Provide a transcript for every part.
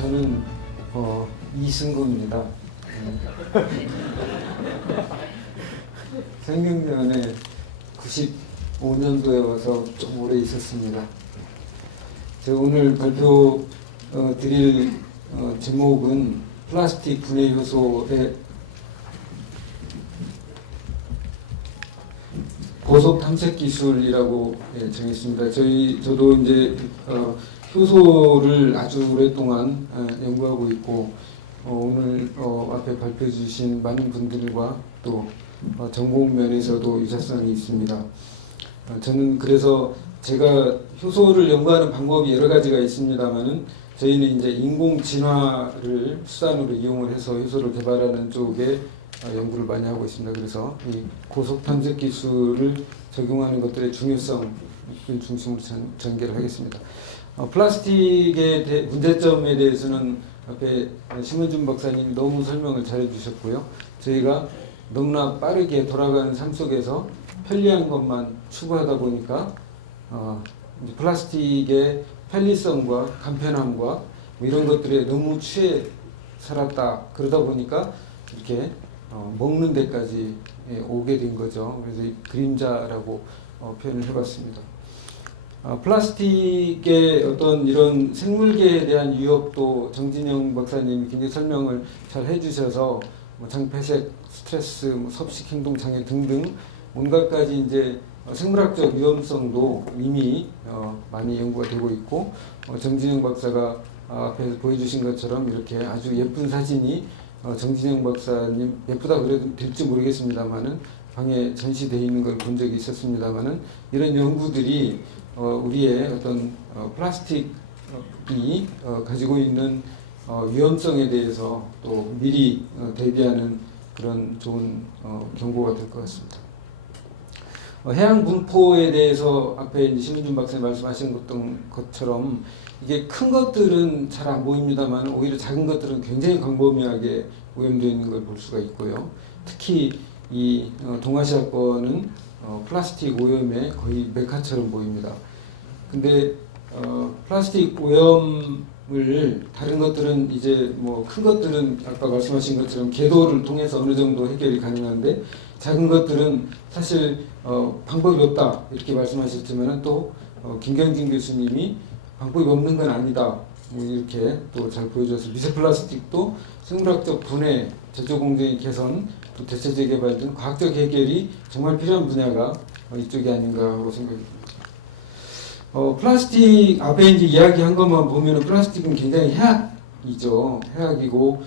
저는 이승구입니다. 생명연에 95년도에 와서 좀 오래 있었습니다. 제가 오늘 발표 드릴 제목은 플라스틱 분해 효소의 고속 탐색 기술이라고 정했습니다. 저도 이제 효소를 아주 오랫동안 연구하고 있고 오늘 앞에 발표해 주신 많은 분들과 또 전공 면에서도 유사성이 있습니다. 저는 그래서 제가 효소를 연구하는 방법이 여러 가지가 있습니다만은 저희는 이제 인공 진화를 수단으로 이용을 해서 효소를 개발하는 쪽에 연구를 많이 하고 있습니다. 그래서 이 고속 탐색 기술을 적용하는 것들의 중요성을 중심으로 전개를 하겠습니다. 플라스틱의 문제점에 대해서는 앞에 심은준 박사님이 너무 설명을 잘해 주셨고요. 저희가 너무나 빠르게 돌아가는 삶 속에서 편리한 것만 추구하다 보니까 플라스틱의 편리성과 간편함과 뭐 이런 것들에 너무 취해 살았다. 그러다 보니까 이렇게 먹는 데까지 오게 된 거죠. 그래서 이 그림자라고 표현을 해봤습니다. 플라스틱의 어떤 이런 생물계에 대한 위협도 정진영 박사님이 굉장히 설명을 잘 해주셔서 뭐 장폐색, 스트레스, 뭐 섭식 행동 장애 등등 온갖 가지 이제 생물학적 위험성도 이미 많이 연구가 되고 있고 정진영 박사가 앞에서 보여주신 것처럼 이렇게 아주 예쁜 사진이 정진영 박사님 예쁘다 그래도 될지 모르겠습니다만은 방에 전시되어 있는 걸 본 적이 있었습니다만은 이런 연구들이 우리의 어떤 플라스틱이 가지고 있는 위험성에 대해서 또 미리 대비하는 그런 좋은 경고가 될 것 같습니다. 해양 분포에 대해서 앞에 심은준 박사님 말씀하신 것처럼 이게 큰 것들은 잘 안 보입니다만 오히려 작은 것들은 굉장히 광범위하게 오염되어 있는 걸 볼 수가 있고요. 특히 이 동아시아권은 플라스틱 오염의 거의 메카처럼 보입니다. 근데 플라스틱 오염을 다른 것들은 이제 뭐 큰 것들은 아까 말씀하신 것처럼 궤도를 통해서 어느 정도 해결이 가능한데 작은 것들은 사실 방법이 없다 이렇게 말씀하셨지만 또 김경진 교수님이 방법이 없는 건 아니다 이렇게 또 잘 보여줘서 미세 플라스틱도 생물학적 분해, 제조 공정의 개선, 또 대체 재개발 등 과학적 해결이 정말 필요한 분야가 이쪽이 아닌가 하고 생각합니다. 플라스틱 앞에 이제 이야기한 것만 보면은 플라스틱은 굉장히 해악이죠. 해악이고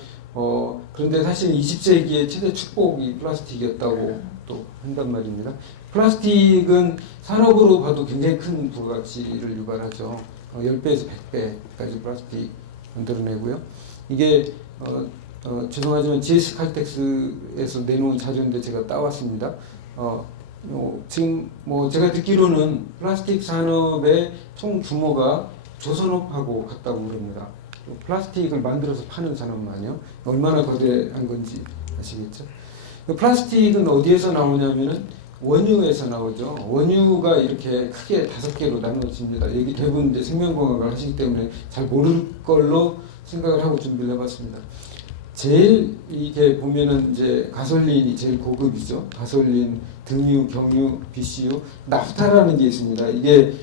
그런데 사실 20세기의 최대 축복이 플라스틱이었다고 또 한단 말입니다. 플라스틱은 산업으로 봐도 굉장히 큰 부가가치를 유발하죠. 10배에서 100배까지 플라스틱 만들어내고요. 이게 죄송하지만 GS 칼텍스에서 내놓은 자료인데 제가 따왔습니다. 지금 뭐 제가 듣기로는 플라스틱 산업의 총 규모가 조선업하고 같다고 그럽니다. 플라스틱을 만들어서 파는 산업만요. 얼마나 거대한 건지 아시겠죠? 플라스틱은 어디에서 나오냐면은 원유에서 나오죠. 원유가 이렇게 크게 5개로 나눠집니다. 여기 대부분 이제 생명공학을 하시기 때문에 잘 모를 걸로 생각을 하고 준비를 해봤습니다. 제일 이게 보면은 이제 가솔린이 제일 고급이죠. 가솔린, 등유, 경유, BCU, 나프타라는 게 있습니다. 이게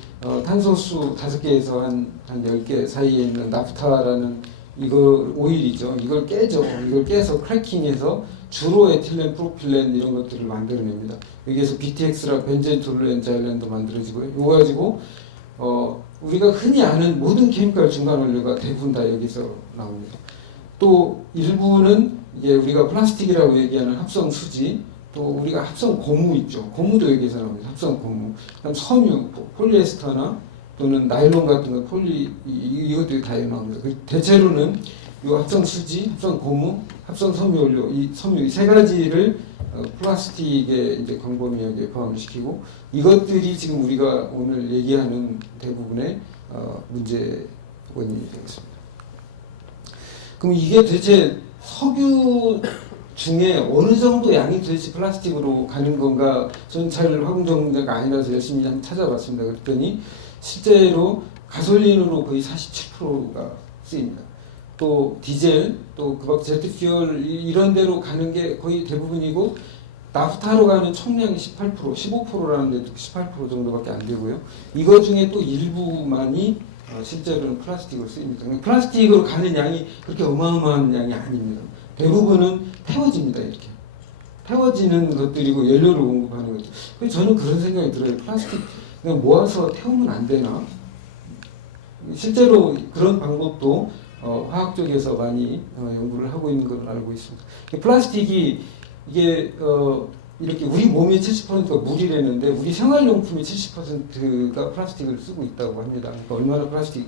탄소수 5개에서 한 10개 사이에 있는 나프타라는 이거 오일이죠. 이걸 깨죠. 이걸 깨서 크래킹해서 주로 에틸렌, 프로필렌 이런 것들을 만들어냅니다. 여기에서 BTX라 벤젠 톨루엔 자일렌도 만들어지고요. 이거 가지고 우리가 흔히 아는 모든 케미컬 중간 원료가 대부분 다 여기서 나옵니다. 또 일부는 이게 우리가 플라스틱이라고 얘기하는 합성 수지, 또 우리가 합성 고무 있죠. 고무도 여기서 나옵니다. 합성 고무. 그다음 섬유, 폴리에스터나 또는 나일론 같은 거 이것들이 다 나옵니다. 대체로는 이 합성 수지, 합성 고무, 합성 섬유 원료 이 섬유 이 세 가지를 플라스틱에 이제 광범위하게 포함을 시키고 이것들이 지금 우리가 오늘 얘기하는 대부분의 문제 원인이 되겠습니다. 그럼 이게 대체 석유 중에 어느 정도 양이 도대체 플라스틱으로 가는 건가? 저는 잘 확인정보가 아니라서 열심히 한번 찾아봤습니다. 그랬더니 실제로 가솔린으로 거의 47%가 쓰입니다. 또 디젤, 또 그밖 제트퓨얼 이런 데로 가는 게 거의 대부분이고 나프타로 가는 총량이 18%, 15%라는 데도 18% 정도밖에 안 되고요. 이거 중에 또 일부만이 실제로는 플라스틱을 쓰입니다. 플라스틱으로 가는 양이 그렇게 어마어마한 양이 아닙니다. 대부분은 태워집니다. 이렇게 태워지는 것들이고 연료를 공급하는 것들. 그래서 저는 그런 생각이 들어요. 플라스틱 그냥 모아서 태우면 안 되나? 실제로 그런 방법도 화학 쪽에서 많이 연구를 하고 있는 걸로 알고 있습니다. 플라스틱이 이게 이렇게 우리 몸의 70%가 물이라는데 우리 생활용품의 70%가 플라스틱을 쓰고 있다고 합니다. 그러니까 얼마나 플라스틱이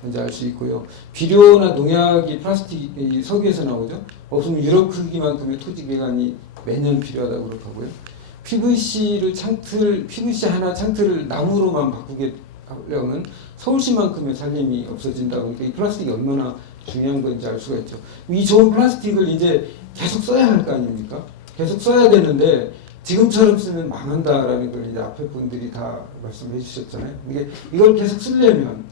큰지 알 수 있고요. 비료나 농약이 플라스틱 석유에서 나오죠. 없으면 유럽 크기만큼의 토지 개간이 매년 필요하다고 그렇게 하고요. PVC 하나 창틀을 나무로만 바꾸게 하려면 서울시만큼의 살림이 없어진다 보니까 이 플라스틱이 얼마나 중요한 건지 알 수가 있죠. 이 좋은 플라스틱을 이제 계속 써야 할 거 아닙니까? 계속 써야 되는데 지금처럼 쓰면 망한다라는 걸 이제 앞에 분들이 다 말씀해 주셨잖아요. 이걸 계속 쓰려면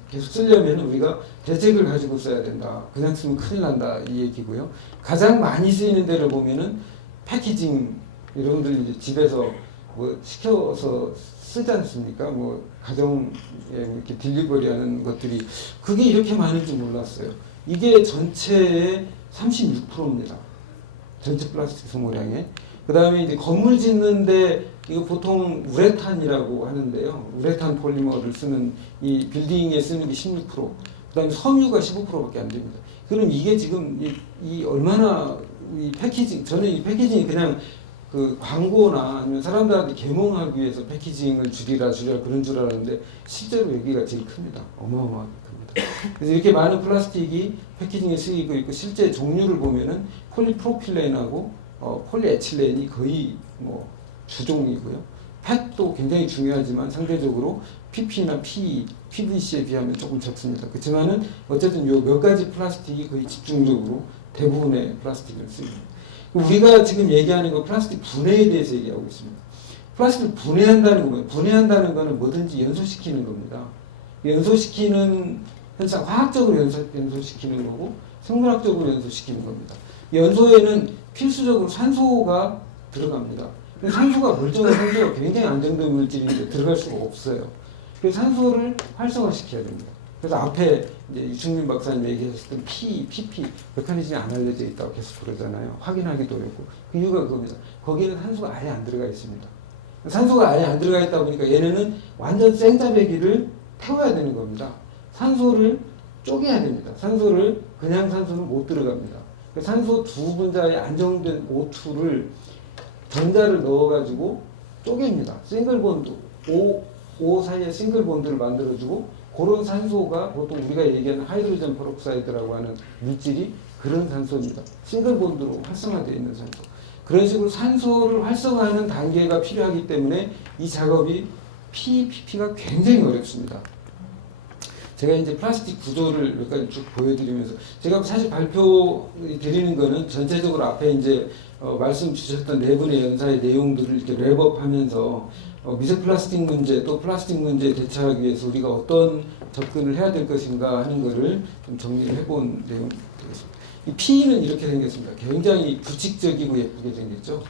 우리가 대책을 가지고 써야 된다. 그냥 쓰면 큰일 난다 이 얘기고요. 가장 많이 쓰이는 데를 보면은 패키징 여러분들 이제 집에서 뭐 시켜서 쓰지 않습니까? 뭐 가정에 이렇게 딜리버리하는 것들이 그게 이렇게 많은지 몰랐어요. 이게 전체의 36%입니다. 전체 플라스틱 소모량에. 그 다음에 이제 건물 짓는데 이거 보통 우레탄이라고 하는데요. 우레탄 폴리머를 쓰는 이 빌딩에 쓰는 게 16%. 그 다음에 섬유가 15%밖에 안 됩니다. 그럼 이게 지금 이 얼마나 이 패키징, 저는 이 패키징이 그냥 그 광고나 아니면 사람들한테 계몽하기 위해서 패키징을 줄이라 그런 줄 알았는데 실제로 여기가 제일 큽니다. 어마어마하게 큽니다. 그래서 이렇게 많은 플라스틱이 패키징에 쓰이고 있고 실제 종류를 보면은 폴리프로필렌하고 폴리에틸렌이 거의 뭐 주종이고요. 펫도 굉장히 중요하지만 상대적으로 PP나 PE, PVC에 비하면 조금 적습니다. 그렇지만은 어쨌든 요 몇 가지 플라스틱이 거의 집중적으로 대부분의 플라스틱을 씁니다. 우리가 지금 얘기하는 거 플라스틱 분해에 대해서 얘기하고 있습니다. 플라스틱을 분해한다는 거예요. 분해한다는 거는 뭐든지 연소시키는 겁니다. 연소시키는 현상, 화학적으로 연소시키는 거고 생물학적으로 연소시키는 겁니다. 연소에는 필수적으로 산소가 들어갑니다. 산소가 멀쩡한 산소가 굉장히 안정된 물질인데 들어갈 수가 없어요. 그래서 산소를 활성화시켜야 됩니다. 그래서 앞에 이제 유충민 박사님 얘기하셨던 PP 메커니즘이 안 알려져 있다고 계속 그러잖아요. 확인하기도 어렵고 그 이유가 그겁니다. 거기에는 산소가 아예 안 들어가 있습니다. 산소가 아예 안 들어가 있다 보니까 얘네는 완전 생짜배기를 태워야 되는 겁니다. 산소를 쪼개야 됩니다. 그냥 산소는 못 들어갑니다. 산소 두 분자의 안정된 O2를 전자를 넣어가지고 쪼갭니다. 싱글본드 O 사이에 싱글본드를 만들어주고 그런 산소가 보통 우리가 얘기하는 하이드로젠 페록사이드라고 하는 물질이 그런 산소입니다. 싱글본드로 활성화되어 있는 산소. 그런 식으로 산소를 활성화하는 단계가 필요하기 때문에 이 작업이 PP가 굉장히 어렵습니다. 제가 이제 플라스틱 구조를 몇 가지 쭉 보여드리면서 제가 사실 발표 드리는 거는 전체적으로 앞에 이제 말씀 주셨던 네 분의 연사의 내용들을 이렇게 랩업하면서 미세 플라스틱 문제 또 플라스틱 문제에 대처하기 위해서 우리가 어떤 접근을 해야 될 것인가 하는 것을 좀 정리를 해본 내용 되겠습니다. 이 P는 이렇게 생겼습니다. 굉장히 규칙적이고 예쁘게 생겼죠.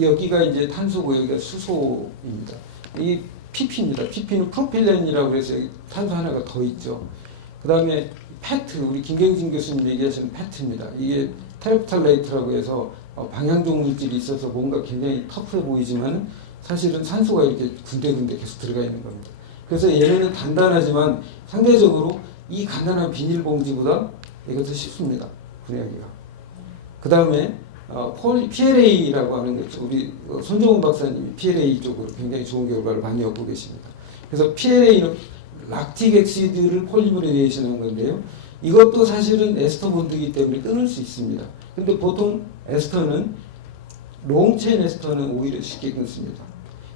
여기가 이제 탄소고 여기가 수소입니다. 이 PP입니다. PP는 프로필렌이라고 해서 여기 탄소 하나가 더 있죠. 그 다음에 페트, 우리 김경진 교수님 얘기하시는 페트입니다. 이게 테레프탈레이트라고 해서 방향종 물질이 있어서 뭔가 굉장히 터프해 보이지만 사실은 산소가 이렇게 군데군데 계속 들어가 있는 겁니다. 그래서 얘네는 단단하지만 상대적으로 이 간단한 비닐봉지보다 이것도 쉽습니다. 분해하기가. 그 다음에 PLA라고 하는 거 있죠. 우리 손정훈 박사님이 PLA 쪽으로 굉장히 좋은 결과를 많이 얻고 계십니다. 그래서 PLA는 락틱 엑시드를 폴리머레이션한 건데요. 이것도 사실은 에스터 본드이기 때문에 끊을 수 있습니다. 근데 보통 롱체인 에스터는 오히려 쉽게 끊습니다.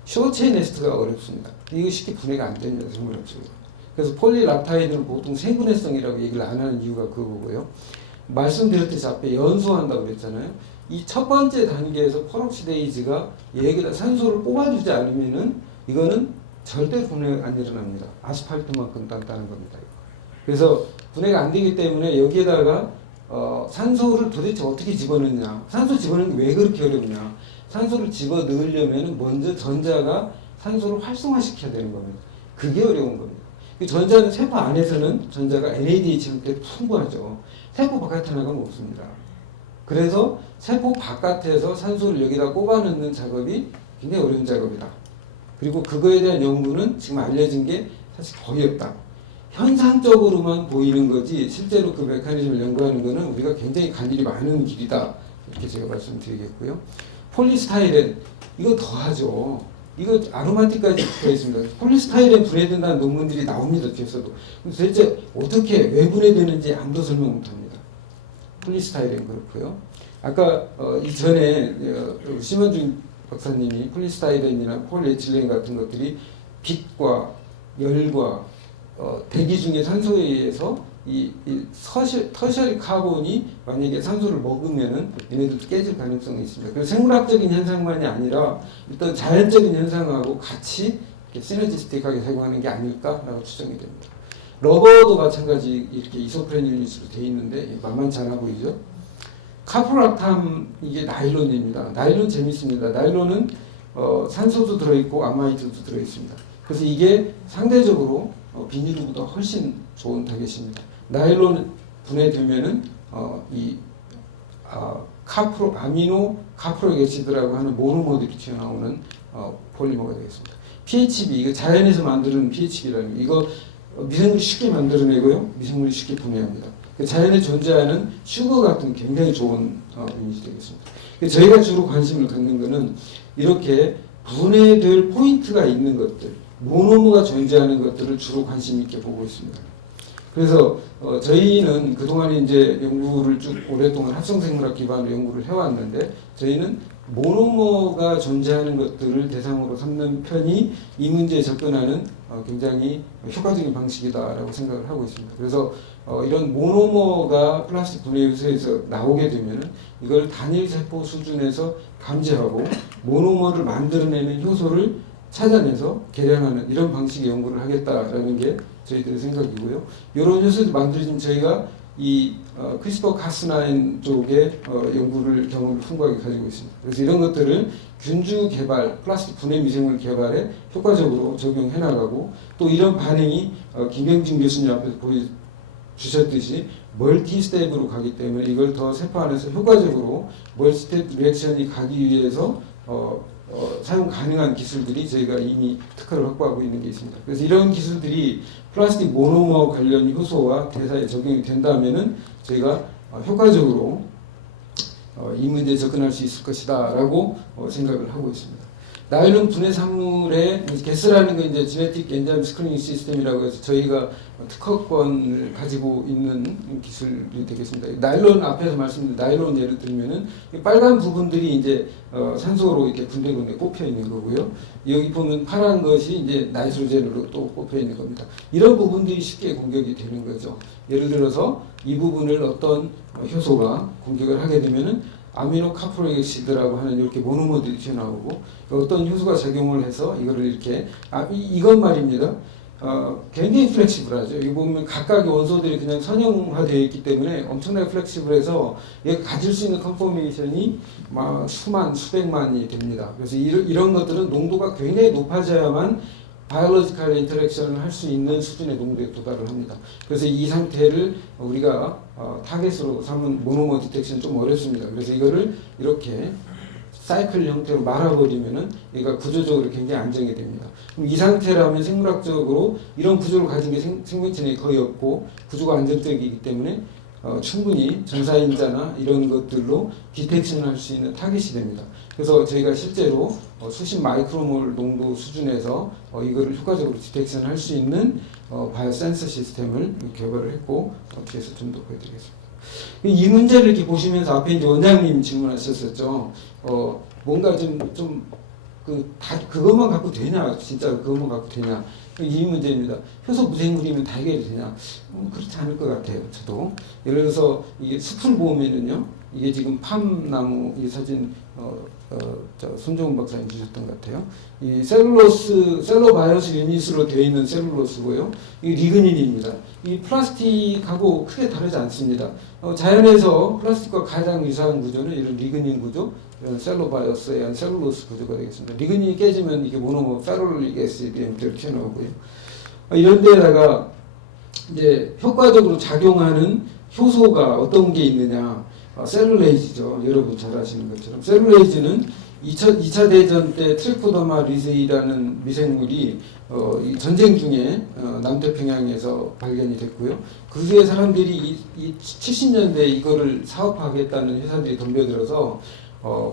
숏체인 에스터가 어렵습니다. 이거 쉽게 분해가 안 됩니다. 생물학적으로. 그래서 폴리락타이드는 보통 생분해성이라고 얘기를 안 하는 이유가 그거고요. 말씀드렸듯이 앞에 연소한다고 그랬잖아요. 이 첫 번째 단계에서 퍼럭시데이즈가 여기다 산소를 뽑아주지 않으면은 이거는 절대 분해 안 일어납니다. 아스팔트만큼 단단한 겁니다. 그래서 분해가 안 되기 때문에 여기에다가 산소를 도대체 어떻게 집어넣냐. 산소 집어넣는 게 왜 그렇게 어렵냐. 산소를 집어넣으려면 먼저 전자가 산소를 활성화시켜야 되는 겁니다. 그게 어려운 겁니다. 전자는 세포 안에서는 전자가 NADH 때 풍부하죠. 세포 바깥에 나가면 없습니다. 그래서 세포 바깥에서 산소를 여기다 꼽아 넣는 작업이 굉장히 어려운 작업이다. 그리고 그거에 대한 연구는 지금 알려진 게 사실 거의 없다. 현상적으로만 보이는 거지 실제로 그 메커니즘을 연구하는 거는 우리가 굉장히 갈 일이 많은 길이다. 이렇게 제가 말씀드리겠고요. 폴리스타이렌 이거 더하죠. 이거 아로마틱까지 붙어 있습니다. 폴리스타이렌 분해된다는 논문들이 나옵니다. 뒤에서도. 도대체 어떻게 왜 분해되는지 아무도 설명 못합니다. 폴리스타이렌 그렇고요. 아까 이전에 심원준 박사님이 폴리스타이렌이나 폴리에틸렌 같은 것들이 빛과 열과 대기 중의 산소에 의해서 이 터셔리 카본이 만약에 산소를 먹으면은 얘네들도 깨질 가능성이 있습니다. 그래서 생물학적인 현상만이 아니라 일단 자연적인 현상하고 같이 시너지스틱하게 작용하는 게 아닐까라고 추정이 됩니다. 러버도 마찬가지 이렇게 이소프렌 유닛으로 되어 있는데 만만치 않아 보이죠? 카프락탐 이게 나일론입니다. 나일론 재밌습니다. 나일론은 산소도 들어있고 아마이드도 들어있습니다. 그래서 이게 상대적으로 비닐보다 훨씬 좋은 타겟입니다. 나일론 분해되면은 아미노 카프로엑시드라고 하는 모노머들이 튀어나오는 폴리머가 되겠습니다. PHB 이거 자연에서 만드는 PHB라는 이거 미생물이 쉽게 만들어내고요, 미생물이 쉽게 분해합니다. 자연에 존재하는 슈거 같은 굉장히 좋은 유닛이 되겠습니다. 저희가 주로 관심을 갖는 것은 이렇게 분해될 포인트가 있는 것들, 모노머가 존재하는 것들을 주로 관심 있게 보고 있습니다. 그래서 저희는 그동안 이제 연구를 쭉 오랫동안 합성생물학 기반으로 연구를 해왔는데 저희는 모노머가 존재하는 것들을 대상으로 삼는 편이 이 문제에 접근하는 굉장히 효과적인 방식이다라고 생각을 하고 있습니다. 그래서 이런 모노머가 플라스틱 분해 요소에서 나오게 되면은 이걸 단일 세포 수준에서 감지하고 모노머를 만들어내는 효소를 찾아내서 개량하는 이런 방식의 연구를 하겠다라는 게 저희들의 생각이고요. 이런 효소를 만들어진 저희가 이 크리스퍼 카스9 쪽의 연구를 경험을 풍부하게 가지고 있습니다. 그래서 이런 것들을 균주 개발, 플라스틱 분해 미생물 개발에 효과적으로 적용해 나가고 또 이런 반응이 김경진 교수님 앞에서 보여주셨듯이 멀티 스텝으로 가기 때문에 이걸 더 세포 안에서 효과적으로 멀티 스텝 리액션이 가기 위해서 사용 가능한 기술들이 저희가 이미 특허를 확보하고 있는 게 있습니다. 그래서 이런 기술들이 플라스틱 모노머 관련 효소와 대사에 적용이 된다면은 저희가 효과적으로 이 문제에 접근할 수 있을 것이다 라고 생각을 하고 있습니다. 나일론 분해 산물의 게스라는 건 이제 지네틱 엔자임 스크리닝 시스템이라고 해서 저희가 특허권을 가지고 있는 기술이 되겠습니다. 나일론 앞에서 말씀드린 나일론 예를 들면은 빨간 부분들이 이제 산소로 이렇게 군데군데 꼽혀 있는 거고요. 여기 보면 파란 것이 이제 나이트로젠으로 또 꼽혀 있는 겁니다. 이런 부분들이 쉽게 공격이 되는 거죠. 예를 들어서 이 부분을 어떤 효소가 공격을 하게 되면은 아미노 카프로엑시드라고 하는 이렇게 모노머들이 튀어나오고 어떤 효소가 작용을 해서 이거를 이렇게 이건 말입니다. 굉장히 플렉시블하죠. 여기 보면 각각의 원소들이 그냥 선형화되어 있기 때문에 엄청나게 플렉시블해서 얘가 가질 수 있는 컨포메이션이 막 수백만이 됩니다. 그래서 이런 것들은 농도가 굉장히 높아져야만 바이올로지컬 인터랙션을 할 수 있는 수준의 농도에 도달을 합니다. 그래서 이 상태를 우리가 타겟으로 삼은 모노머 디텍션이 좀 어렵습니다. 그래서 이거를 이렇게 사이클 형태로 말아버리면은 얘가 구조적으로 굉장히 안정이 됩니다. 그럼 이 상태라면 생물학적으로 이런 구조를 가진 게 생명체 내에 거의 없고 구조가 안정적이기 때문에 충분히 전사인자나 이런 것들로 디텍션을 할 수 있는 타겟이 됩니다. 그래서 저희가 실제로 수십 마이크로몰 농도 수준에서 이거를 효과적으로 디텍션 할 수 있는 바이오 센서 시스템을 개발을 했고 뒤에서 좀 더 보여드리겠습니다. 이 문제를 이렇게 보시면서 앞에 이제 원장님 질문하셨었죠. 뭔가 그것만 갖고 되냐, 진짜 그것만 갖고 되냐. 이 문제입니다. 효소 무생물이면 다 해결이 되냐? 그렇지 않을 것 같아요. 저도. 예를 들어서 이게 숲을 보면은요, 이게 지금 팜나무 이 사진 손정훈 박사님 주셨던 것 같아요. 이 셀로바이오스 유닛으로 되어 있는 셀룰로스고요. 이 리그닌입니다. 이 플라스틱하고 크게 다르지 않습니다. 자연에서 플라스틱과 가장 유사한 구조는 이런 리그닌 구조, 이런 셀로바이오스에 의한 셀룰로스 구조가 되겠습니다. 리그닌이 깨지면 이게 모노머 페롤릭 애시드 이렇게 나오고요. 이런 데다가 이제 효과적으로 작용하는 효소가 어떤 게 있느냐? 셀룰레이즈죠. 여러분 잘 아시는 것처럼. 셀룰레이즈는 2차 대전 때 트리코더마 리세이라는 미생물이 이 전쟁 중에 남태평양에서 발견이 됐고요. 그 뒤에 사람들이 이 70년대에 이거를 사업화하겠다는 회사들이 덤벼들어서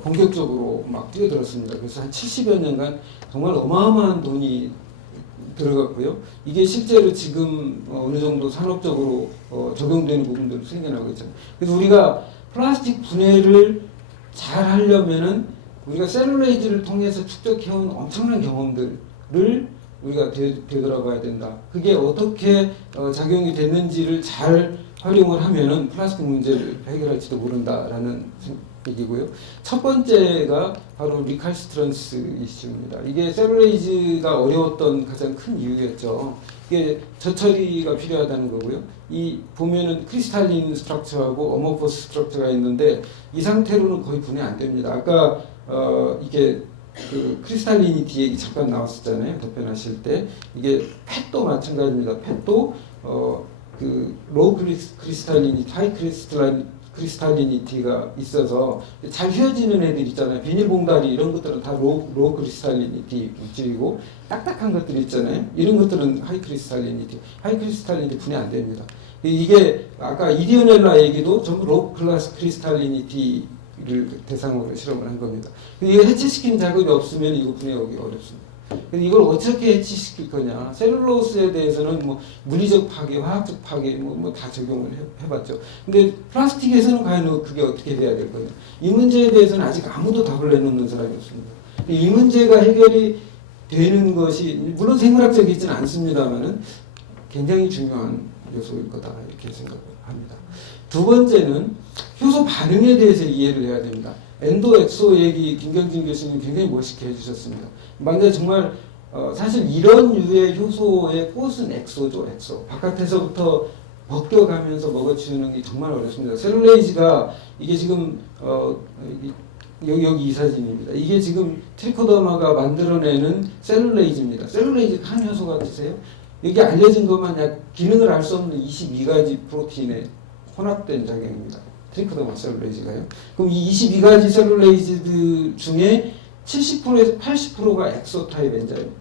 본격적으로 막 뛰어들었습니다. 그래서 한 70여 년간 정말 어마어마한 돈이 들어갔고요. 이게 실제로 지금 어느 정도 산업적으로 적용되는 부분들도 생겨나고 있잖아요. 그래서 우리가 플라스틱 분해를 잘 하려면은 우리가 셀룰레이즈를 통해서 축적해온 엄청난 경험들을 우리가 되돌아봐야 된다. 그게 어떻게 작용이 됐는지를 잘 활용을 하면은 플라스틱 문제를 해결할지도 모른다라는 얘기고요. 첫 번째가 바로 리칼스트런스 이슈입니다. 이게 셀룰레이즈가 어려웠던 가장 큰 이유였죠. 이게 저처리가 필요하다는 거고요. 이 보면은 크리스탈린 스트럭처하고 어머퍼스 스트럭처가 있는데 이 상태로는 거의 분해 안 됩니다. 아까 이게 그 크리스탈리니티 얘기 잠깐 나왔었잖아요. 답변하실 때 이게 펫도 마찬가지입니다. 펫도 그 로우 크리스탈리니티, 하이 크리스탈리니티가 있어서 잘 휘어지는 애들 있잖아요. 비닐봉다리 이런 것들은 다 로우 크리스탈리니티 물질이고 딱딱한 것들 있잖아요. 이런 것들은 하이 크리스탈리니티 분해 안 됩니다. 이게 아까 이디오넬라 얘기도 전부 로우 클래스 크리스탈리니티를 대상으로 실험을 한 겁니다. 이거 해체시키는 작업이 없으면 이거 분해하기 어렵습니다. 이걸 어떻게 해치시킬 거냐. 셀룰로스에 대해서는 뭐 물리적 파괴, 화학적 파괴 뭐 다 적용을 해봤죠. 근데 플라스틱에서는 과연 그게 어떻게 돼야 될 거냐. 이 문제에 대해서는 아직 아무도 답을 내놓는 사람이 없습니다. 이 문제가 해결이 되는 것이 물론 생물학적이지는 않습니다만은 굉장히 중요한 요소일 거다 이렇게 생각을 합니다. 두 번째는 효소 반응에 대해서 이해를 해야 됩니다. 엔도 엑소 얘기 김경진 교수님 굉장히 멋있게 해주셨습니다. 만약 정말 사실 이런 유의 효소의 꽃은 엑소죠, 엑소. 바깥에서부터 벗겨가면서 먹어치우는 게 정말 어렵습니다. 셀룰레이즈가 이게 지금 여기 이 사진입니다. 이게 지금 트리코더마가 만들어내는 셀룰레이즈입니다. 셀룰레이즈 한 효소 같으세요? 여기 알려진 것만 약 기능을 알 수 없는 22가지 프로틴의 혼합된 작용입니다. 트리코더마 셀룰레이즈가요. 그럼 이 22가지 셀룰레이즈들 중에 70%에서 80%가 엑소타입 엔자임.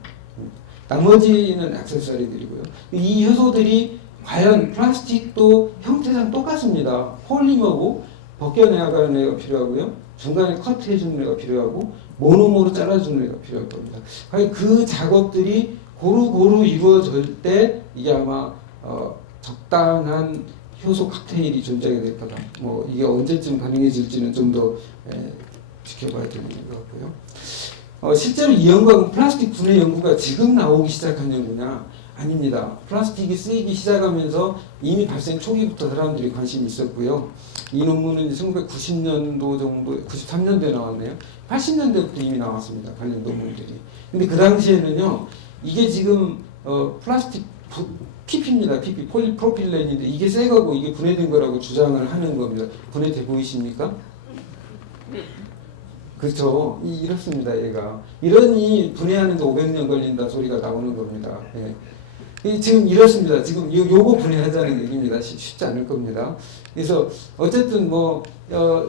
나머지는 액세서리들이고요. 이 효소들이 과연 플라스틱도 형태상 똑같습니다. 폴리머고 벗겨내가는 애가 필요하고요. 중간에 커트해주는 애가 필요하고 모노머로 잘라주는 애가 필요할 겁니다. 과연 그 작업들이 고루고루 이루어질 때 이게 아마 적당한 효소 칵테일이 존재하게 될 거다. 뭐 이게 언제쯤 가능해질지는 좀 더 지켜봐야 되는 것 같고요. 실제로 이 연구는 플라스틱 분해 연구가 지금 나오기 시작한 연구냐? 아닙니다. 플라스틱이 쓰이기 시작하면서 이미 발생 초기부터 사람들이 관심이 있었고요. 이 논문은 1990년도 정도, 93년도에 나왔네요. 80년대부터 이미 나왔습니다. 관련 논문들이. 근데 그 당시에는요, 이게 지금 플라스틱 PP입니다. PP, 폴리프로필렌인데 이게 새 거고 이게 분해된 거라고 주장을 하는 겁니다. 분해돼 보이십니까? 그렇죠. 이렇습니다. 얘가. 이러니 분해하는데 500년 걸린다 소리가 나오는 겁니다. 예. 지금 이렇습니다. 지금 요거 분해하자는 얘기입니다. 쉽지 않을 겁니다. 그래서 어쨌든 뭐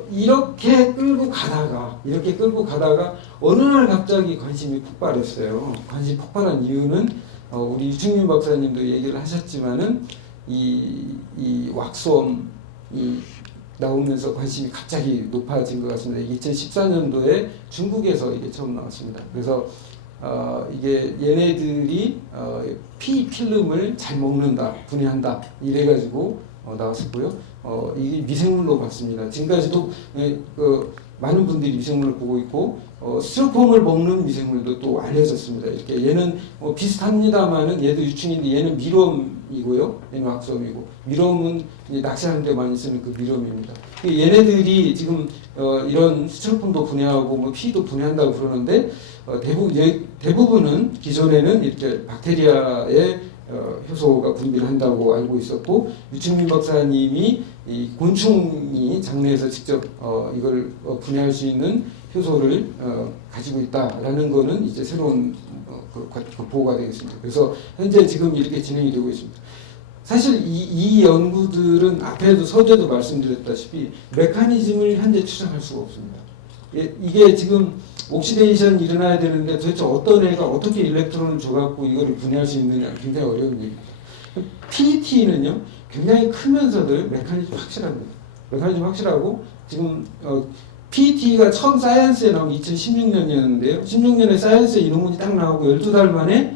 이렇게 끌고 가다가 어느 날 갑자기 관심이 폭발했어요. 관심이 폭발한 이유는 우리 유충민 박사님도 얘기를 하셨지만은 이 왁스웜이 나오면서 관심이 갑자기 높아진 것 같습니다. 2014년도에 중국에서 이게 처음 나왔습니다. 그래서 이게 얘네들이 피 필름을 잘 먹는다, 분해한다 이래가지고 나왔었고요. 이게 미생물로 봤습니다. 지금까지도 많은 분들이 미생물을 보고 있고 스티로폼을 먹는 미생물도 또 알려졌습니다. 이렇게 얘는 비슷합니다만은 얘도 유충인데 얘는 미럼이고요. 얘는 왁섬이고 미럼은 이제 낚시하는 데 많이 쓰는 그 미럼입니다. 얘네들이 지금 이런 스티로폼도 분해하고 피도 분해한다고 그러는데 대부분은 기존에는 이렇게 박테리아의 효소가 분비를 한다고 알고 있었고 유충민 박사님이 이 곤충이 장내에서 직접 이걸 분해할 수 있는 효소를 가지고 있다라는 거는 이제 새로운 보고가 되겠습니다. 그래서 현재 지금 이렇게 진행이 되고 있습니다. 사실 이 연구들은 앞에도 서두에도 말씀드렸다시피 메커니즘을 현재 추정할 수가 없습니다. 이게 지금 옥시데이션이 일어나야 되는데 도대체 어떤 애가 어떻게 일렉트론을 줘갖고 이거를 분해할 수 있느냐 굉장히 어려운 얘기입니다. PET는요 굉장히 크면서도 메커니즘 확실합니다. 메커니즘 확실하고 지금 PET가 처음 사이언스에 나온 2016년이었는데요. 16년에 사이언스에 이 논문이 딱 나오고 12달 만에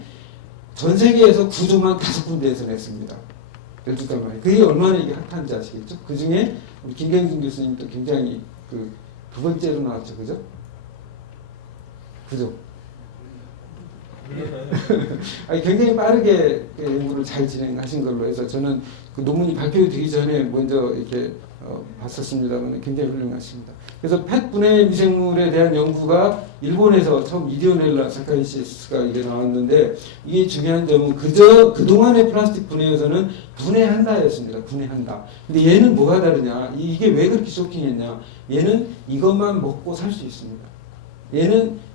전 세계에서 구조만 5군데에서 냈습니다. 12달 만에. 그게 얼마나 이게 핫한지 아시겠죠? 그 중에 우리 김경진 교수님도 굉장히 두 번째로 나왔죠. 그죠? 그죠? 아니, 굉장히 빠르게 연구를 잘 진행하신 걸로 해서 저는 그 논문이 발표되기 전에 먼저 이렇게 봤었습니다만 굉장히 훌륭하십니다. 그래서 펫 분해 미생물에 대한 연구가 일본에서 처음 이디오넬라 사카리시스가 이게 나왔는데 이게 중요한 점은 그동안의 플라스틱 분해에서는 분해한다였습니다. 분해한다. 근데 얘는 뭐가 다르냐? 이게 왜 그렇게 쇼킹했냐? 얘는 이것만 먹고 살 수 있습니다. 얘는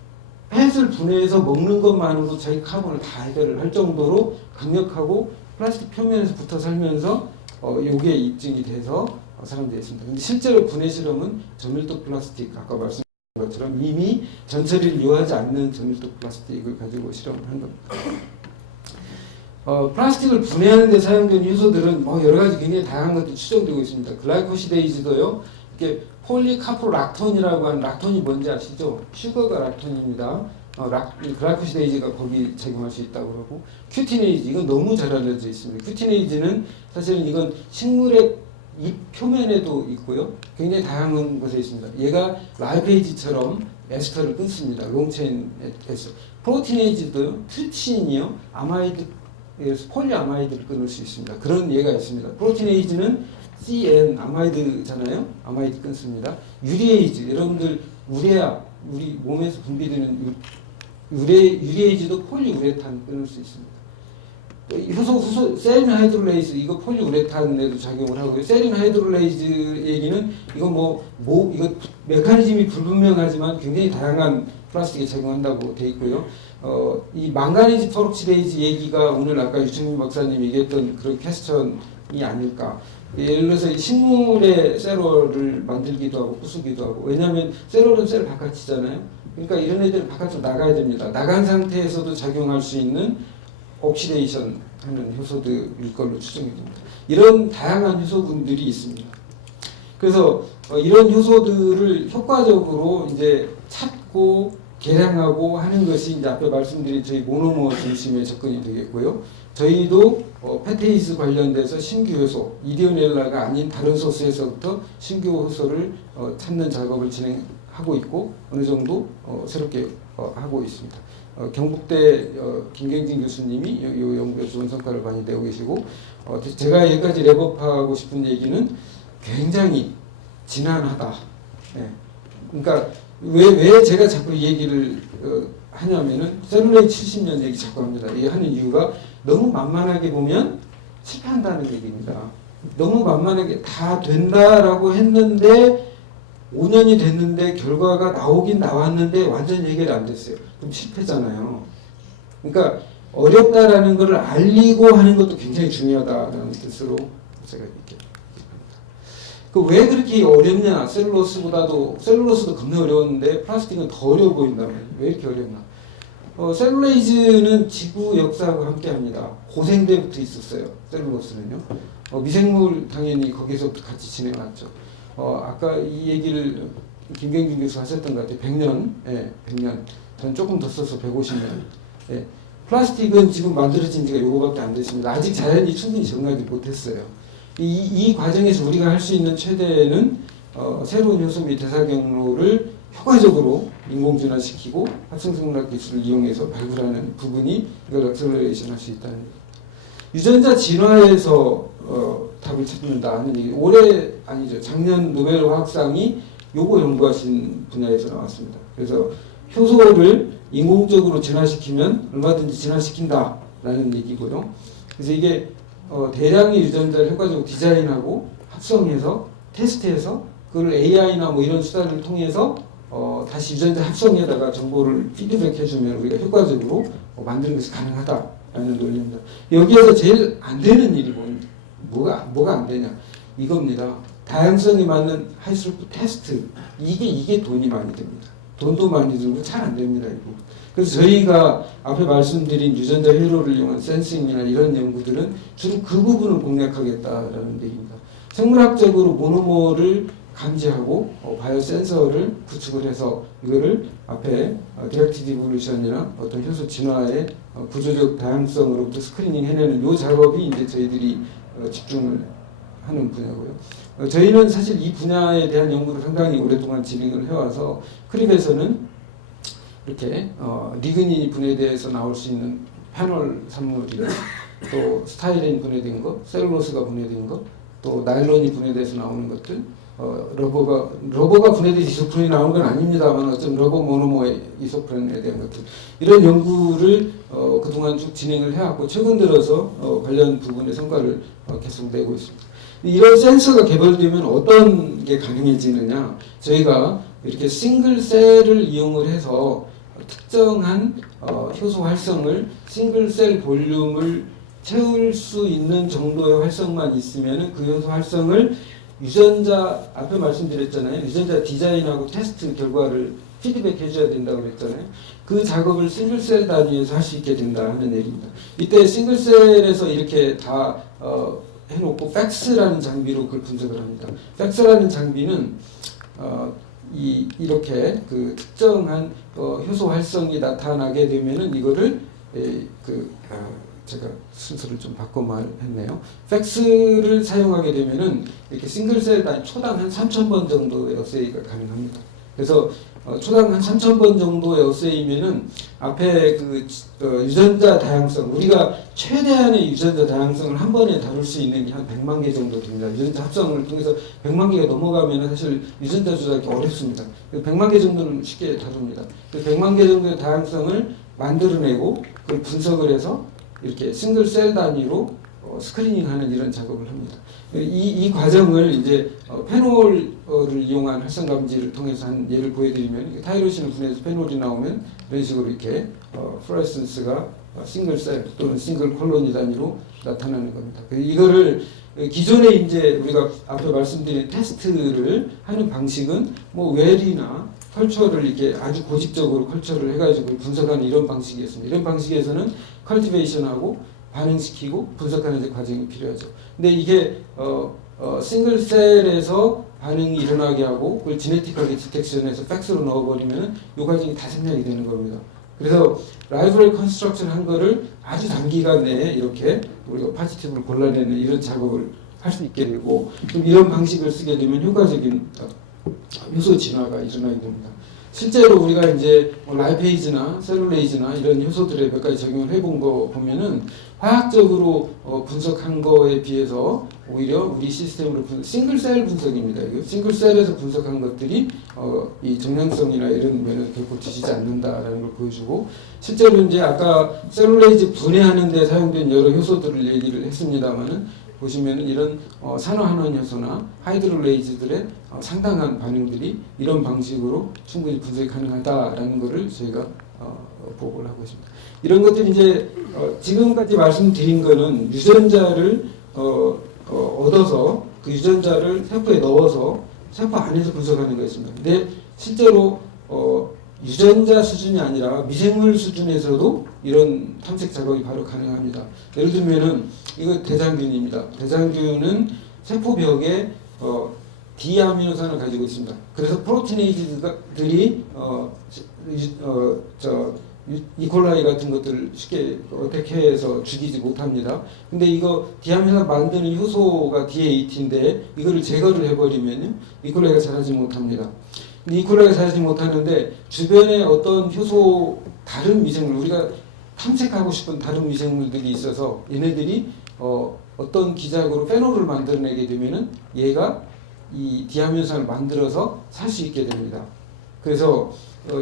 펫을 분해해서 먹는 것만으로 자기 카본을 다 해결을 할 정도로 강력하고 플라스틱 표면에서 붙어 살면서 요게 입증이 돼서 사람들이 했습니다. 근데 실제로 분해 실험은 저밀도 플라스틱 아까 말씀드린 것처럼 이미 전처리를 요하지 않는 저밀도 플라스틱을 가지고 실험을 한 겁니다. 플라스틱을 분해하는 데 사용되는 효소들은 여러 가지 굉장히 다양한 것들이 추정되고 있습니다. 글라이코시데이즈도요. 이렇게 폴리카프로락톤이라고 하는 락톤이 뭔지 아시죠? 슈거가 락톤입니다. 글라이코시데이즈가 거기 작용할 수 있다고 하고 큐티네이즈 이건 너무 잘 알려져 있습니다. 큐티네이즈는 사실은 이건 식물의 잎 표면에도 있고요. 굉장히 다양한 곳에 있습니다. 얘가 라이페이지처럼 에스터를 끊습니다. 롱체인 에스터. 프로티네이즈도 트리친이요. 아마이드에서 폴리아마이드를 끊을 수 있습니다. 그런 예가 있습니다. 프로티네이즈는 CN 아마이드잖아요. 아마이드 끊습니다. 유리에이즈 여러분들 우레아 우리 몸에서 분비되는 유리에이즈도 폴리우레탄 끊을 수 있습니다. 효소 세린 하이드롤레이즈 이거 폴리우레탄에도 작용을 하고요. 세린 하이드롤레이즈 얘기는 이거 이거 메커니즘이 불분명하지만 굉장히 다양한 플라스틱에 작용한다고 돼 있고요. 이 망가니즈 페록시데이즈 얘기가 오늘 아까 유충민 박사님 얘기했던 그런 퀘스천이 아닐까. 예를 들어서 식물의 세로를 만들기도 하고 부수기도 하고 왜냐하면 세로는 셀 바깥이잖아요. 그러니까 이런 애들은 바깥으로 나가야 됩니다. 나간 상태에서도 작용할 수 있는 옥시데이션 하는 효소들일 걸로 추정이 됩니다. 이런 다양한 효소분들이 있습니다. 그래서 이런 효소들을 효과적으로 이제 찾고 개량하고 하는 것이 이제 앞에 말씀드린 저희 모노머 중심의 접근이 되겠고요. 저희도 페테이스 관련돼서 신규 효소, 이디오넬라가 아닌 다른 소스에서부터 신규 효소를 찾는 작업을 진행하고 있고 어느 정도 새롭게 하고 있습니다. 경북대 김경진 교수님이 이 연구에 좋은 성과를 많이 내고 계시고 제가 여기까지 랩업하고 싶은 얘기는 굉장히 지난하다. 네. 그러니까 왜 제가 자꾸 이 얘기를 하냐면은 셀룰레이 70년 얘기 자꾸 합니다. 이 하는 이유가 너무 만만하게 보면 실패한다는 얘기입니다. 너무 만만하게 다 된다라고 했는데 5년이 됐는데 결과가 나오긴 나왔는데 완전 해결이 안 됐어요. 그럼 실패잖아요. 그러니까 어렵다라는 것을 알리고 하는 것도 굉장히 중요하다라는 뜻으로 제가 이렇게 왜 그렇게 어렵냐? 셀룰로스도 겁나 어려웠는데 플라스틱은 더 어려워 보인다면 왜 이렇게 어렵나? 셀룰레이즈는 지구 역사하고 함께합니다. 고생 때부터 있었어요. 셀룰로스는요. 미생물 당연히 거기서부터 같이 진행했죠. 아까 이 얘기를 김경진 교수 하셨던 것 같아요. 100년, 예, 100년. 전 조금 더 써서 150년. 예. 플라스틱은 지금 만들어진 지가 요거밖에 안 됐습니다. 아직 자연이 충분히 적응하지 못했어요. 이 과정에서 우리가 할 수 있는 최대는 새로운 효소 및 대사 경로를 효과적으로 인공진화시키고 합성생물학 기술을 이용해서 발굴하는 부분이 이걸 액셀러레이션 할 수 있다는 거예요. 유전자 진화에서 답을 찾는다 하는 얘기. 올해 아니죠. 작년 노벨 화학상이 요거 연구하신 분야에서 나왔습니다. 그래서 효소를 인공적으로 진화시키면 얼마든지 진화시킨다라는 얘기고요. 그래서 이게 대량의 유전자를 효과적으로 디자인하고 합성해서 테스트해서 그걸 AI나 뭐 이런 수단을 통해서 다시 유전자 합성에다가 정보를 피드백해주면 우리가 효과적으로 만드는 것이 가능하다라는 논리입니다. 여기에서 제일 안 되는 일이 뭐가 안 되냐 이겁니다. 다양성에 맞는 하이스루프 테스트 이게 돈이 많이 듭니다. 돈도 많이 들고 잘 안 됩니다. 이거. 그래서 저희가 앞에 말씀드린 유전자 회로를 이용한 센싱이나 이런 연구들은 주로 그 부분을 공략하겠다라는 얘기입니다. 생물학적으로 모노머를 감지하고 바이오 센서를 구축을 해서 이거를 앞에 디렉티드 이볼루션이나 어떤 효소 진화의 구조적 다양성으로부터 스크리닝 해내는 이 작업이 이제 저희들이 집중을 하는 분야고요. 저희는 사실 이 분야에 대한 연구를 상당히 오랫동안 진행을 해와서 크립에서는 이렇게 리그닌 분해돼서 나올 수 있는 페놀 산물이나 또 스타일린 분해된 거, 셀룰로스가 분해된 거, 또 나일론이 분해돼서 나오는 것들, 러버가 분해돼서 이소프론이 나오는 건 아닙니다만 어쩜 러버 모노머의 이소프론에 대한 것들 이런 연구를 그동안 쭉 진행을 해왔고 최근 들어서 관련 부분의 성과를 계속 내고 있습니다. 이런 센서가 개발되면 어떤 게 가능해지느냐? 저희가 이렇게 싱글 셀을 이용을 해서 특정한 효소 활성을 싱글 셀 볼륨을 채울 수 있는 정도의 활성만 있으면 그 효소 활성을 유전자 앞에 말씀드렸잖아요. 유전자 디자인하고 테스트 결과를 피드백 해줘야 된다고 그랬잖아요. 그 작업을 싱글셀 단위에서 할 수 있게 된다 하는 얘기입니다. 이때 싱글셀에서 이렇게 다 해놓고 팩스라는 장비로 그걸 분석을 합니다. 팩스라는 장비는 이렇게 그 특정한 효소 활성이 나타나게 되면은 이거를 제가 순서를 좀 바꿔 말했네요. 팩스를 사용하게 되면은 이렇게 싱글셀 단위 초당 한 3,000번 정도의 어세이가 가능합니다. 그래서 초당 한 3,000번 정도의 어세이면은 앞에 그 유전자 다양성 우리가 최대한의 유전자 다양성을 한 번에 다룰 수 있는 게 한 100만 개 정도 됩니다. 유전자 합성을 통해서 100만 개가 넘어가면은 사실 유전자 조작이 어렵습니다. 100만 개 정도는 쉽게 다룹니다. 100만 개 정도의 다양성을 만들어내고 그걸 분석을 해서 이렇게 싱글 셀 단위로 스크리닝하는 이런 작업을 합니다. 이 과정을 이제 페놀을 이용한 활성 감지를 통해서 한 예를 보여드리면 타이로신을 분해해서 페놀이 나오면 이런 식으로 이렇게 플로레센스가 싱글 셀 또는 싱글 콜로니 단위로 나타나는 겁니다. 이거를 기존에 이제 우리가 앞에 말씀드린 테스트를 하는 방식은 뭐 웰이나 컬처를 이렇게 아주 고집적으로 컬처를 해가지고 분석하는 이런 방식이었습니다. 이런 방식에서는 컬티베이션하고 반응시키고 분석하는 과정이 필요하죠. 근데 이게 싱글 셀에서 반응이 일어나게 하고 그걸 지네틱하게 디텍션해서 팩스로 넣어버리면 이 과정이 다 생략이 되는 겁니다. 그래서 라이브러리 컨스트럭션 한 거를 아주 단기간 내에 이렇게 우리가 파지티브를 골라내는 이런 작업을 할 수 있게 되고 좀 이런 방식을 쓰게 되면 효과적인 효소 진화가 일어나게 됩니다. 실제로 우리가 이제 라이페이즈나 셀룰레이즈나 이런 효소들에 몇 가지 적용을 해본 거 보면은 화학적으로 분석한 거에 비해서 오히려 우리 시스템으로 싱글셀 분석입니다. 이거 싱글셀에서 분석한 것들이 이 정량성이나 이런 면에서 결코 뒤지지 않는다라는 걸 보여주고 실제로 이제 아까 셀룰레이즈 분해하는 데 사용된 여러 효소들을 얘기를 했습니다만은 보시면은 이런 산화환원 효소나 하이드롤레이즈들의 상당한 반응들이 이런 방식으로 충분히 분석이 가능하다라는 것을 저희가 보고를 하고 있습니다. 이런 것들이 이제 지금까지 말씀드린 거는 유전자를 얻어서 그 유전자를 세포에 넣어서 세포 안에서 분석하는 거였습니다. 근데 실제로 유전자 수준이 아니라 미생물 수준에서도 이런 탐색 작업이 바로 가능합니다. 예를 들면은 이거 대장균입니다. 대장균은 세포벽에 디아미노산을 가지고 있습니다. 그래서 프로티네이즈들이 이콜라이 같은 것들을 쉽게 어택해서 죽이지 못합니다. 근데 이거 디아민을 만드는 효소가 D8인데 이거를 제거를 해버리면 이콜라이가 자라지 못합니다. 이콜라이가 자라지 못하는데 주변에 어떤 효소 다른 미생물 우리가 탐색하고 싶은 다른 미생물들이 있어서 얘네들이 어떤 기작으로 페놀을 만들어내게 되면은 얘가 이 디아민산을 만들어서 살 수 있게 됩니다. 그래서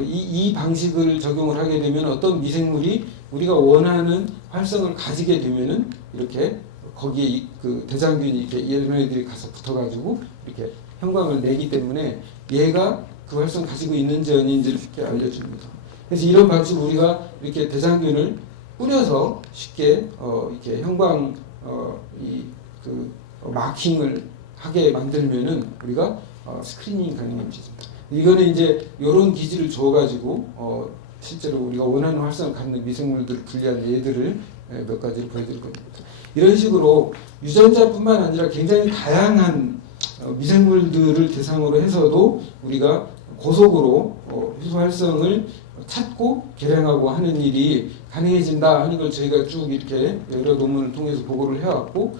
이 방식을 적용을 하게 되면 어떤 미생물이 우리가 원하는 활성을 가지게 되면은 이렇게 거기에 그 대장균이 이렇게 얘네들이 가서 붙어가지고 이렇게 형광을 내기 때문에 얘가 그 활성 가지고 있는지 아닌지를 쉽게 알려줍니다. 그래서 이런 방식으로 우리가 이렇게 대장균을 뿌려서 쉽게 이렇게 형광 이 마킹을 하게 만들면은 우리가 스크리닝 가능한 것입니다. 이거는 이제 이런 기질을 줘가지고 실제로 우리가 원하는 활성을 갖는 미생물들을 분리한 예들을 몇 가지를 보여드릴 겁니다. 이런 식으로 유전자뿐만 아니라 굉장히 다양한 미생물들을 대상으로 해서도 우리가 고속으로 효소 활성을 찾고 개량하고 하는 일이 가능해진다 하는 걸 저희가 쭉 이렇게 여러 논문을 통해서 보고를 해왔고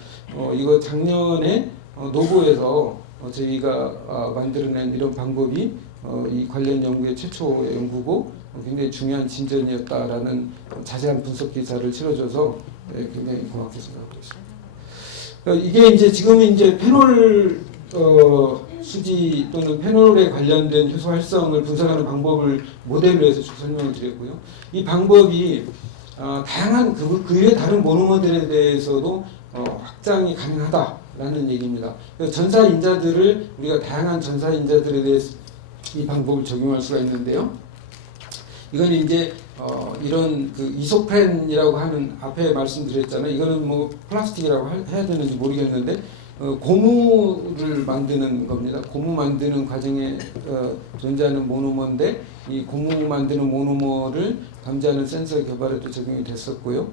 이거 작년에 노보에서 저희가 만들어낸 이런 방법이 이 관련 연구의 최초의 연구고 굉장히 중요한 진전이었다라는 자세한 분석 기사를 실어줘서 굉장히 고맙게 생각하고 있습니다. 이게 이제 지금 이제 페놀 수지 또는 페놀에 관련된 효소 활성을 분석하는 방법을 모델로 해서 쭉 설명을 드렸고요. 이 방법이 다양한 그 외 다른 모노머들에 대해서도 확장이 가능하다라는 얘기입니다. 그래서 전사인자들을 우리가 다양한 전사인자들에 대해서 이 방법을 적용할 수가 있는데요. 이건 이제 이런 그 이소프렌이라고 하는 앞에 말씀드렸잖아요. 이거는 뭐 플라스틱이라고 해야 되는지 모르겠는데 고무를 만드는 겁니다. 고무 만드는 과정에 존재하는 모노머인데 이 고무 만드는 모노머를 감지하는 센서 개발에도 적용이 됐었고요.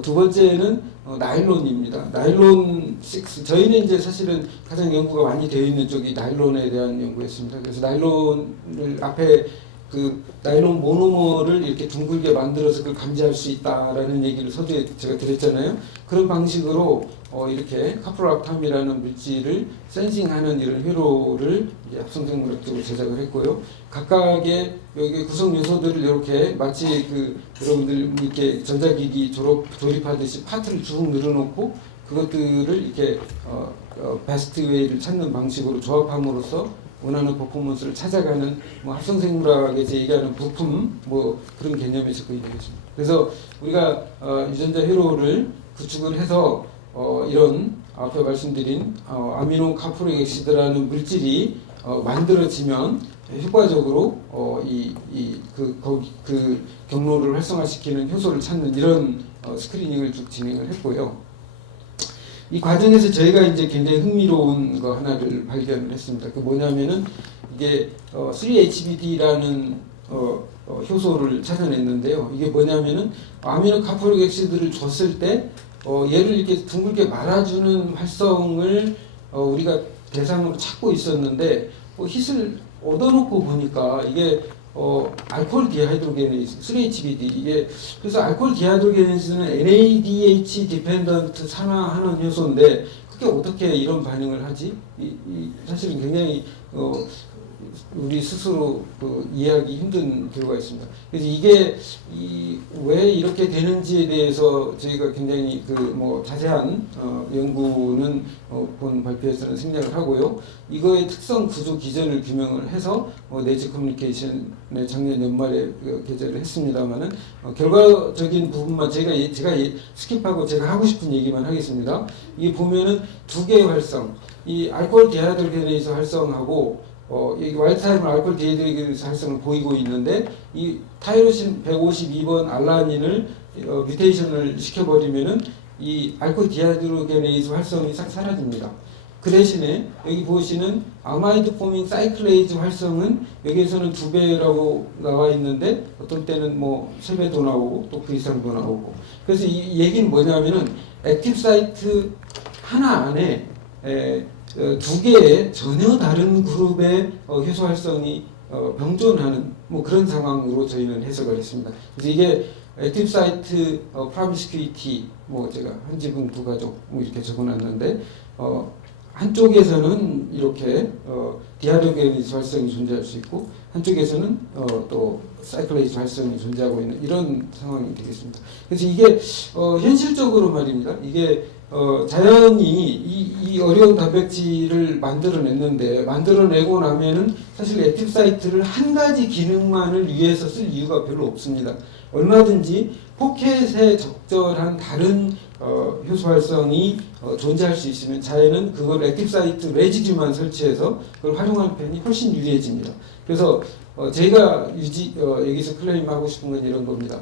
두 번째는 나일론입니다. 나일론 6 저희는 이제 사실은 가장 연구가 많이 되어 있는 쪽이 나일론에 대한 연구였습니다. 그래서 나일론을 앞에 그 나일론 모노머를 이렇게 둥글게 만들어서 그걸 감지할 수 있다라는 얘기를 서두에 제가 드렸잖아요. 그런 방식으로 이렇게 카프로락탐이라는 물질을 센싱하는 이런 회로를 합성생물학적으로 제작을 했고요. 각각의 여기 구성 요소들을 이렇게 마치 그 여러분들 이렇게 전자기기 조립하듯이 파트를 쭉 늘어놓고 그것들을 이렇게 베스트 웨이를 찾는 방식으로 조합함으로써 원하는 퍼포먼스를 찾아가는 뭐 합성생물학에서 얘기하는 부품 뭐 그런 개념에 접근이 되겠습니다. 그래서 우리가 유전자 회로를 구축을 해서 이런 앞에 말씀드린 아미노 카프로릭 액시드라는 물질이 만들어지면 효과적으로 그 경로를 활성화시키는 효소를 찾는 이런 스크리닝을 쭉 진행을 했고요. 이 과정에서 저희가 이제 굉장히 흥미로운 거 하나를 발견을 했습니다. 그 뭐냐면은 이게 3-HBD라는 효소를 찾아냈는데요. 이게 뭐냐면은 아미노 카프로릭 액시드를 줬을 때 얘를 이렇게 둥글게 말아주는 활성을 우리가 대상으로 찾고 있었는데 hit을 얻어놓고 보니까 이게 알코올 디하이드로게네이즈 3-HBD 이게 그래서 알코올 디하이드로게네이즈는 NADH 디펜던트 산화하는 효소인데 그게 어떻게 이런 반응을 하지? 사실은 굉장히 우리 스스로 이해하기 힘든 결과가 있습니다. 그래서 이게 왜 이렇게 되는지에 대해서 저희가 굉장히 자세한 연구는 본 발표에서는 생략을 하고요. 이거의 특성 구조 기전을 규명을 해서 네이처 커뮤니케이션에 작년 연말에 게재를 했습니다만은 결과적인 부분만 제가 스킵하고 제가 하고 싶은 얘기만 하겠습니다. 이게 보면은 두 개의 활성, 이 알코올 디하이드로게네이즈 활성하고 여기 와일드타입은 알코올 디하이드로게네이즈 활성을 보이고 있는데 이 타이로신 152번 알라닌을 뮤테이션을 시켜버리면은 이 알코올 디하이드로게네이즈 활성이 싹 사라집니다. 그 대신에 여기 보시는 아마이드 포밍 사이클레이즈 활성은 여기에서는 2배라고 나와 있는데 어떤 때는 뭐 3배도 나오고 또 그 이상도 나오고. 그래서 이 얘기는 뭐냐면은 액티브 사이트 하나 안에 두 개의 전혀 다른 그룹의 효소 활성이 병존하는 뭐 그런 상황으로 저희는 해석을 했습니다. 그래서 이게 액티브 사이트 프로미스큐이티 뭐 제가 한 지붕 두 가족 뭐 이렇게 적어놨는데 한쪽에서는 이렇게 디아르게니즈 활성이 존재할 수 있고 한쪽에서는 또 사이클레이즈 활성이 존재하고 있는 이런 상황이 되겠습니다. 그래서 이게 현실적으로 말입니다. 이게 자연이 이 어려운 단백질을 만들어내고 나면은 사실 액티브 사이트를 한 가지 기능만을 위해서 쓸 이유가 별로 없습니다. 얼마든지 포켓에 적절한 다른 효소 활성이 존재할 수 있으면 자연은 그걸 액티브 사이트 레지듀만 설치해서 그걸 활용하는 편이 훨씬 유리해집니다. 그래서 제가 여기서 클레임하고 싶은 건 이런 겁니다.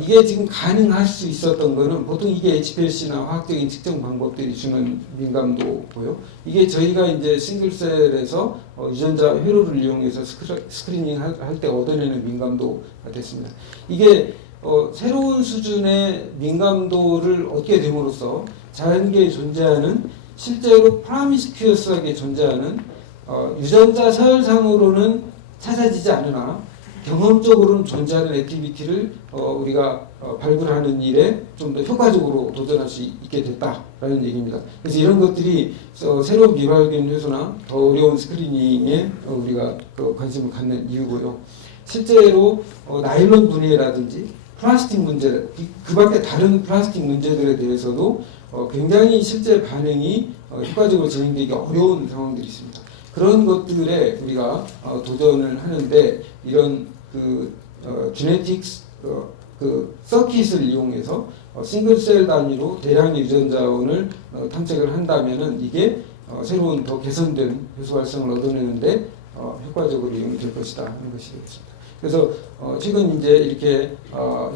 이게 지금 가능할 수 있었던 거는 보통 이게 HPLC나 화학적인 측정 방법들이 주는 민감도고요. 이게 저희가 이제 싱글셀에서 유전자 회로를 이용해서 스크리닝 할 때 얻어내는 민감도가 됐습니다. 이게 새로운 수준의 민감도를 얻게 됨으로써 자연계에 존재하는 실제로 프로미스큐어스하게 존재하는 유전자 서열상으로는 찾아지지 않으나 경험적으로는 존재하는 액티비티를 우리가 발굴하는 일에 좀 더 효과적으로 도전할 수 있게 됐다라는 얘기입니다. 그래서 이런 것들이 새로운 미발견 효소나 더 어려운 스크리닝에 우리가 관심을 갖는 이유고요. 실제로 나일론 분해라든지 플라스틱 문제, 그 밖에 다른 플라스틱 문제들에 대해서도 굉장히 실제 반응이 효과적으로 진행되기 어려운 상황들이 있습니다. 그런 것들에 우리가 도전을 하는데 이런 지네틱스 서킷을 이용해서 싱글셀 단위로 대량의 유전자원을 탐색을 한다면은 이게 새로운 더 개선된 효소 활성을 얻어내는데 효과적으로 이용이 될 것이다 하는 것이 되겠습니다. 그래서 최근 이제 이렇게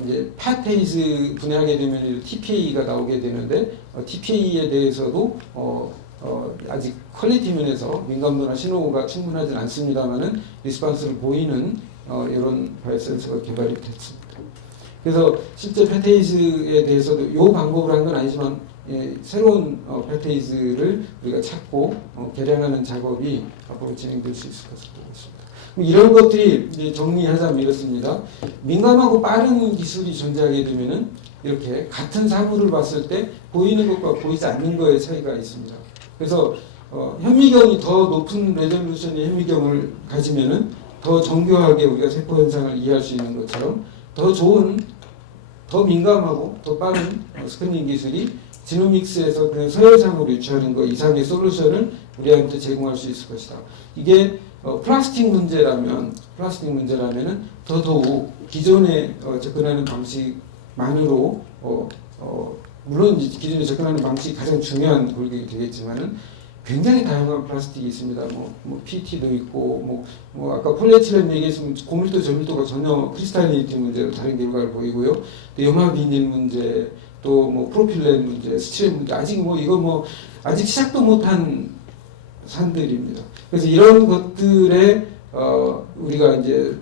이제 파테이즈 분해하게 되면 TPA가 나오게 되는데 TPA에 대해서도 아직 퀄리티 면에서 민감도나 신호가 충분하진 않습니다만은 리스폰스를 보이는 이런 바이오센서가 개발이 됐습니다. 그래서 실제 패테이즈에 대해서도 이 방법을 한 건 아니지만 새로운 패테이즈를 우리가 찾고 개량하는 작업이 앞으로 진행될 수 있을 것으로 보고 있습니다. 이런 것들이 이제 정리하자면 이렇습니다. 민감하고 빠른 기술이 존재하게 되면은 이렇게 같은 사물을 봤을 때 보이는 것과 보이지 않는 것의 차이가 있습니다. 그래서 현미경이 더 높은 레졸루션의 현미경을 가지면은 더 정교하게 우리가 세포 현상을 이해할 수 있는 것처럼 더 좋은, 더 민감하고 더 빠른 스크리닝 기술이 지노믹스에서 그냥 서열상으로 유추하는 것 이상의 솔루션을 우리한테 제공할 수 있을 것이다. 이게 플라스틱 문제라면은 더더욱 기존에 접근하는 방식만으로 물론 기존에 접근하는 방식이 가장 중요한 골격이 되겠지만은 굉장히 다양한 플라스틱이 있습니다. 뭐 PET도 있고 뭐 아까 폴리에틸렌 얘기했으면 고밀도 저밀도가 전혀 크리스탈리티 문제로 다른 결과를 보이고요. 또 염화 비닐 문제, 또 뭐 프로필렌 문제, 스티렌 문제 아직 아직 시작도 못한 산들입니다. 그래서 이런 것들에 우리가 이제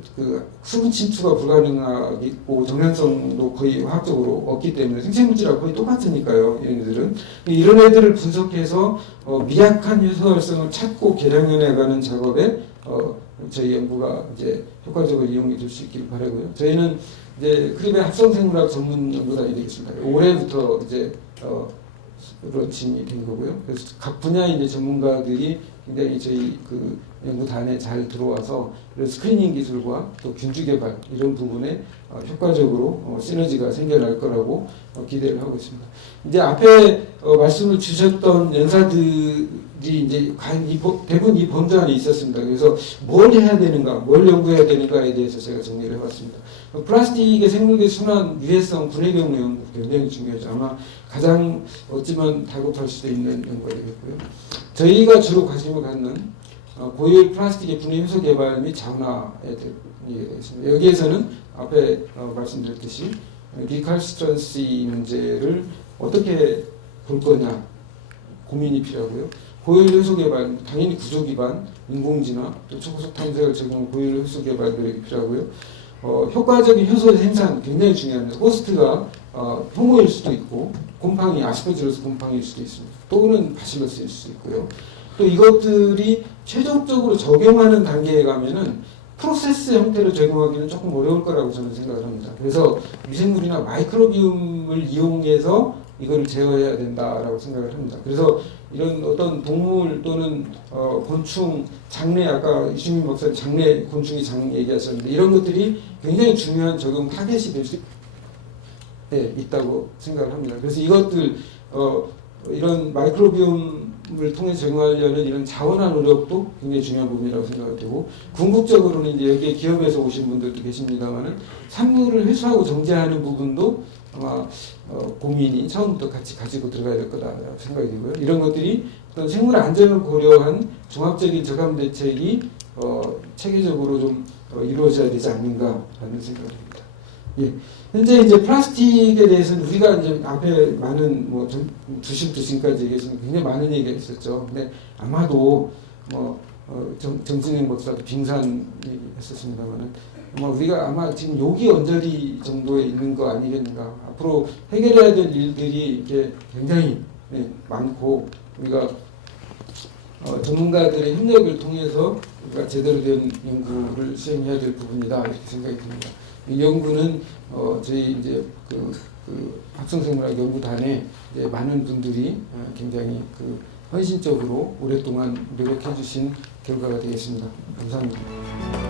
수분 침투가 불가능하고 정량성도 거의 화학적으로 없기 때문에 생체물질하고 거의 똑같으니까요. 얘네들은 이런 애들을 분석해서 미약한 효소 활성을 찾고 개량해나가는 작업에 저희 연구가 이제 효과적으로 이용이 될 수 있길 바라고요. 저희는 이제 크립의 합성생물학 전문 연구단이 되겠습니다. 올해부터 이제 런칭이 된 거고요. 그래서 각 분야의 이제 전문가들이 굉장히 저희 연구단에 잘 들어와서 스크리닝 기술과 또 균주 개발 이런 부분에 효과적으로 시너지가 생겨날 거라고 기대를 하고 있습니다. 이제 앞에 말씀을 주셨던 연사들이 이제 대부분 이 범주 안에 있었습니다. 그래서 뭘 해야 되는가, 뭘 연구해야 되는가에 대해서 제가 정리를 해봤습니다. 플라스틱의 생물계 순환, 유해성, 분해 경로 연구 굉장히 중요하죠. 아마 가장 어찌면 다급할 수도 있는 연구가 되겠고요. 저희가 주로 관심을 갖는 고효율 플라스틱의 분해 효소 개발 및 자원화에 되겠습니다. 여기에서는 앞에 말씀드렸듯이 리칼스트런시 문제를 어떻게 볼 거냐 고민이 필요하고요. 고효율 효소 개발, 당연히 구조 기반, 인공지능, 또 초고속 탐색을 제공한 고효율 효소 개발 노력이 필요하고요. 효과적인 효소 생산 굉장히 중요합니다. 호스트가 효모일 수도 있고 곰팡이, 아스퍼질러스 곰팡이일 수도 있습니다. 또는 바실러스일 수도 있고요. 또 이것들이 최종적으로 적용하는 단계에 가면은 프로세스 형태로 적용하기는 조금 어려울 거라고 저는 생각을 합니다. 그래서 미생물이나 마이크로비움을 이용해서 이거를 제어해야 된다라고 생각을 합니다. 그래서 이런 어떤 동물 또는 곤충, 장내, 아까 이수민 박사님 장내, 곤충이 장 얘기하셨는데 이런 것들이 굉장히 중요한 적용 타겟이 될 수 있다고 생각을 합니다. 그래서 이것들 이런 마이크로비움을 통해 적용하려는 이런 자원화 노력도 굉장히 중요한 부분이라고 생각이 되고, 궁극적으로는 이제 여기에 기업에서 오신 분들도 계십니다만은 산물을 회수하고 정제하는 부분도 아마 고민이 처음부터 같이 가지고 들어가야 될 거다라고 생각이 되고요. 이런 것들이 어떤 생물 안전을 고려한 종합적인 저감 대책이 체계적으로 좀 이루어져야 되지 않는가라는 생각을 합니다. 예. 현재 이제 플라스틱에 대해서는 우리가 이제 앞에 많은 뭐 두심까지 얘기했으면 굉장히 많은 얘기가 있었죠. 근데 아마도 정진행 박사도 빙산 얘기했었습니다만은 아마 우리가 아마 지금 여기 언저리 정도에 있는 거 아니겠는가. 앞으로 해결해야 될 일들이 이렇게 굉장히 많고 우리가 전문가들의 협력을 통해서 우리가 제대로 된 연구를 수행해야 될 부분이다 이렇게 생각이 듭니다. 이 연구는 저희 이제 그 학생생물학 연구단에 이제 많은 분들이 굉장히 헌신적으로 오랫동안 노력해 주신 결과가 되겠습니다. 감사합니다.